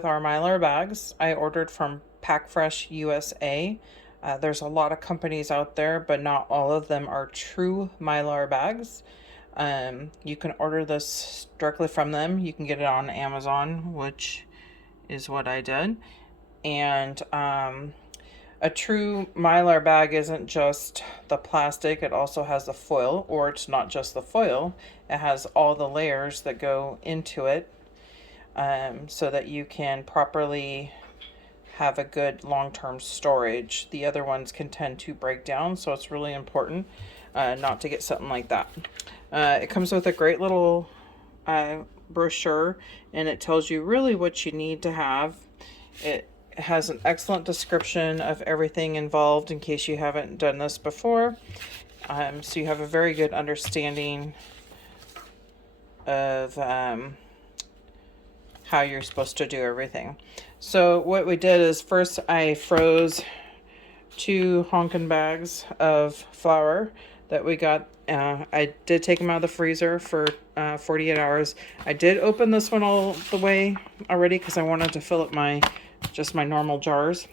With our Mylar bags, I ordered from Packfresh USA. There's a lot of companies out there, but not all of them are true Mylar bags. You can order this directly from them. You can get it on Amazon, which is what I did. And a true Mylar bag isn't just the plastic, it also has the foil, or it's not just the foil, it has all the layers that go into it, so that you can properly have a good long-term storage. The other ones can tend to break down, so it's really important not to get something like that. It comes with a great little brochure, and it tells you really what you need to have. It has an excellent description of everything involved in case you haven't done this before. So you have a very good understanding of how you're supposed to do everything. So what we did is first I froze 2 honkin' bags of flour that we got. I did take them out of the freezer for 48 hours. I did open this one all the way already because I wanted to fill up my normal jars.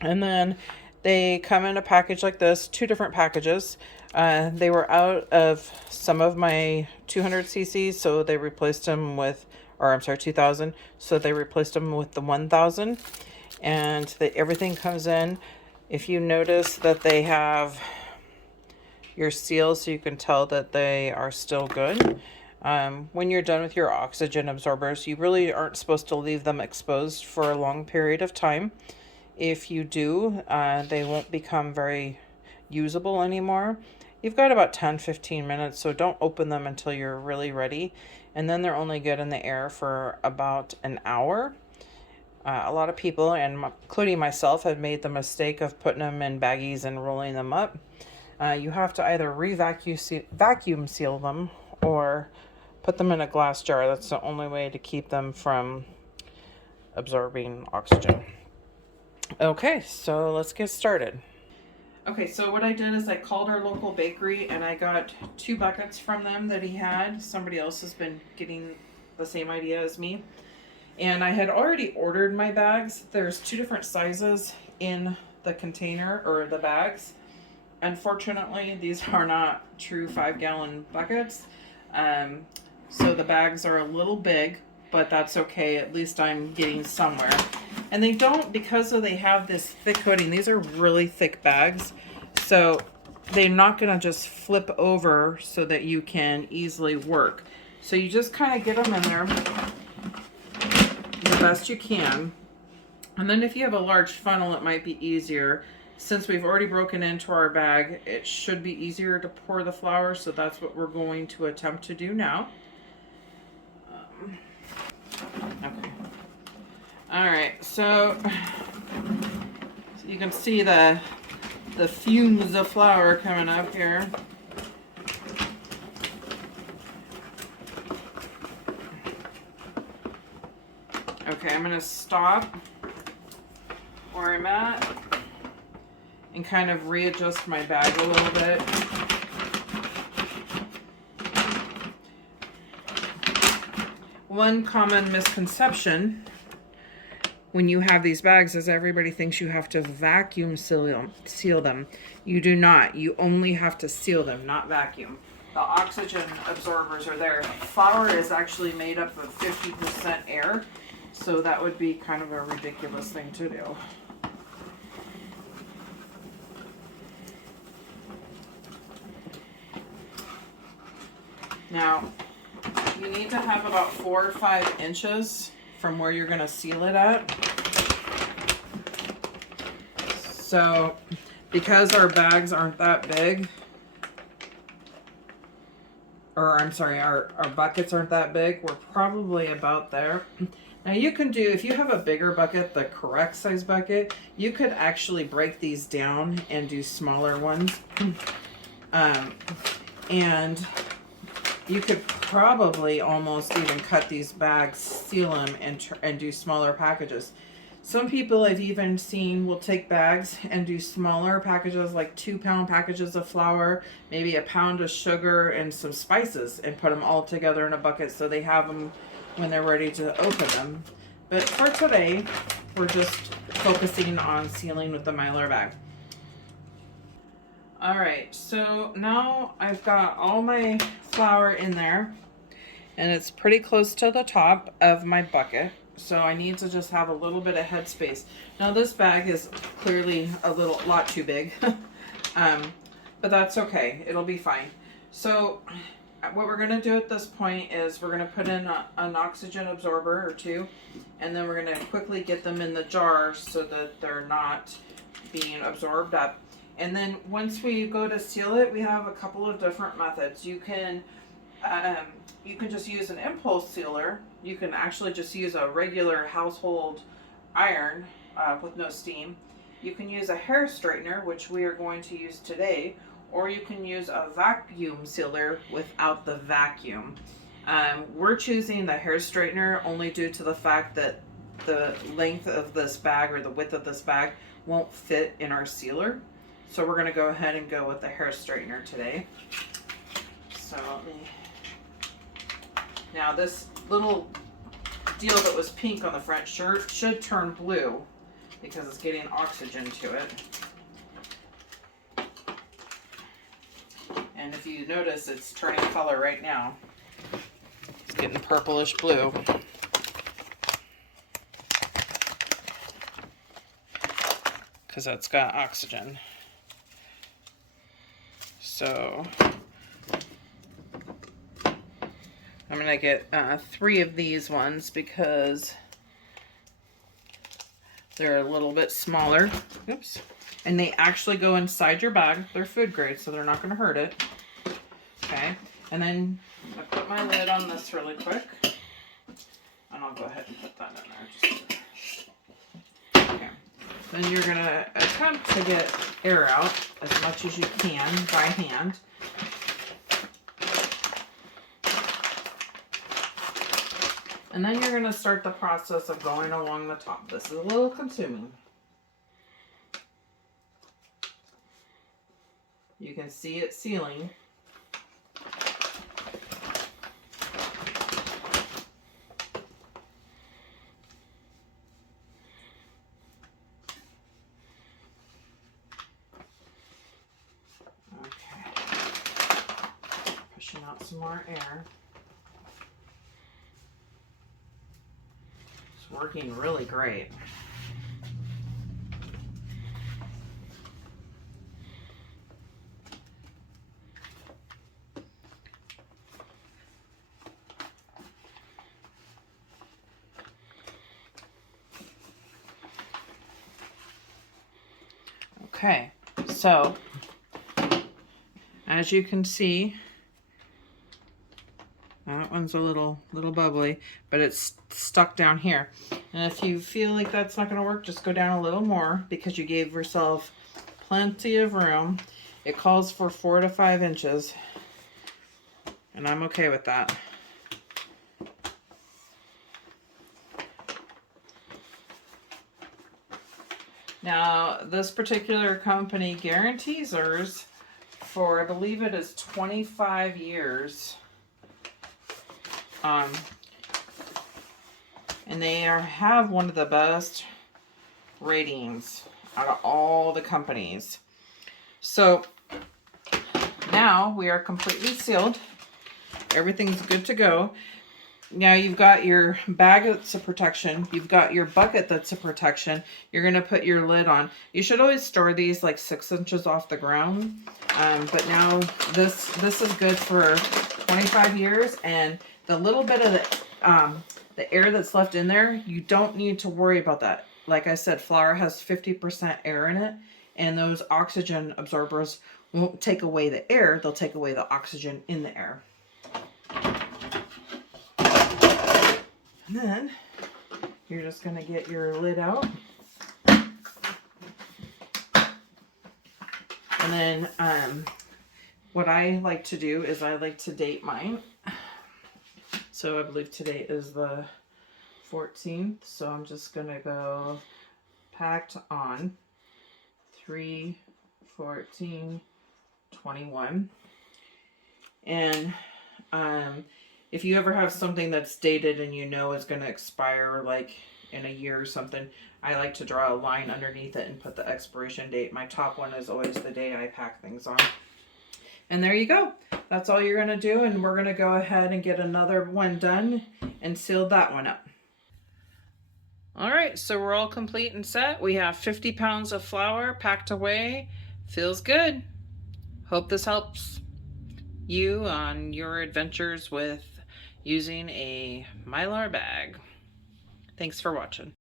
And then they come in a package like this, 2 different packages. They were out of some of my 200 cc's, so they replaced them with, or I'm sorry, 2000. So they replaced them with the 1000, and everything comes in. If you notice that they have your seals, so you can tell that they are still good. When you're done with your oxygen absorbers, you really aren't supposed to leave them exposed for a long period of time. If you do, they won't become very usable anymore. You've got about 10-15 minutes, so don't open them until you're really ready. And then they're only good in the air for about an hour. A lot of people, and including myself, have made the mistake of putting them in baggies and rolling them up. You have to either vacuum seal them or put them in a glass jar. That's the only way to keep them from absorbing oxygen. Okay, so let's get started. Okay, so what I did is I called our local bakery and I got 2 buckets from them that he had. Somebody else has been getting the same idea as me. And I had already ordered my bags. There's 2 different sizes in the container or the bags. Unfortunately, these are not true 5-gallon buckets. So the bags are a little big, but that's okay. At least I'm getting somewhere. And they don't, because they have this thick coating, these are really thick bags. So they're not gonna just flip over so that you can easily work. So you just kind of get them in there the best you can. And then if you have a large funnel, it might be easier. Since we've already broken into our bag, it should be easier to pour the flour, so that's what we're going to attempt to do now. Okay. All right, so you can see the fumes of flour coming up here. Okay, I'm gonna stop where I'm at and kind of readjust my bag a little bit. One common misconception when you have these bags is everybody thinks you have to vacuum seal them. You do not. You only have to seal them, not vacuum. The oxygen absorbers are there. Flour is actually made up of 50% air, so that would be kind of a ridiculous thing to do. Now, you need to have about 4 or 5 inches from where you're going to seal it at. So, because our bags aren't that big, or I'm sorry, our buckets aren't that big, we're probably about there. Now you can do, if you have a bigger bucket, the correct size bucket, you could actually break these down and do smaller ones. And you could probably almost even cut these bags, seal them, and do smaller packages. Some people I've even seen will take bags and do smaller packages, like 2-pound packages of flour, maybe a pound of sugar and some spices, and put them all together in a bucket so they have them when they're ready to open them. But for today, we're just focusing on sealing with the Mylar bag. Alright, so now I've got all my flour in there, and it's pretty close to the top of my bucket. So I need to just have a little bit of headspace. Now this bag is clearly a lot too big, but that's okay. It'll be fine. So what we're going to do at this point is we're going to put in an oxygen absorber or two, and then we're going to quickly get them in the jar so that they're not being absorbed up. And then once we go to seal it, we have a couple of different methods. You can just use an impulse sealer. You can actually just use a regular household iron with no steam. You can use a hair straightener, which we are going to use today, or you can use a vacuum sealer without the vacuum. We're choosing the hair straightener only due to the fact that the length of this bag or the width of this bag won't fit in our sealer. So we're going to go ahead and go with the hair straightener today. So let me... Now this little deal that was pink on the front shirt should turn blue because it's getting oxygen to it. And if you notice, it's turning color right now. It's getting purplish blue. Because it's got oxygen. So I'm going to get 3 of these ones because they're a little bit smaller. Oops. And they actually go inside your bag. They're food grade, so they're not going to hurt it. Okay. And then I put my lid on this really quick. And I'll go ahead and put that in there. Okay. Then you're going to attempt to get air out as much as you can by hand. And then you're going to start the process of going along the top. This is a little consuming. You can see it sealing. Pushing out some more air. It's working really great. Okay, so as you can see, that one's a little bubbly, but it's stuck down here. And if you feel like that's not going to work, just go down a little more because you gave yourself plenty of room. It calls for 4 to 5 inches, and I'm okay with that. Now, this particular company guarantees ours for, I believe it is 25 years. And they have one of the best ratings out of all the companies. So now we are completely sealed. Everything's good to go. Now you've got your bag that's a protection. You've got your bucket that's a protection. You're going to put your lid on. You should always store these like 6 inches off the ground. But now this is good for 25 years. And the little bit of the air that's left in there, you don't need to worry about that. Like I said, flour has 50% air in it. And those oxygen absorbers won't take away the air. They'll take away the oxygen in the air. And then you're just going to get your lid out. And then what I like to do is I like to date mine. So I believe today is the 14th. So I'm just going to go packed on 3/14/21. And if you ever have something that's dated and you know is going to expire like in a year or something, I like to draw a line underneath it and put the expiration date. My top one is always the day I pack things on. And there you go. That's all you're going to do. And we're going to go ahead and get another one done and seal that one up. All right, so we're all complete and set. We have 50 pounds of flour packed away. Feels good. Hope this helps you on your adventures with using a Mylar bag. Thanks for watching.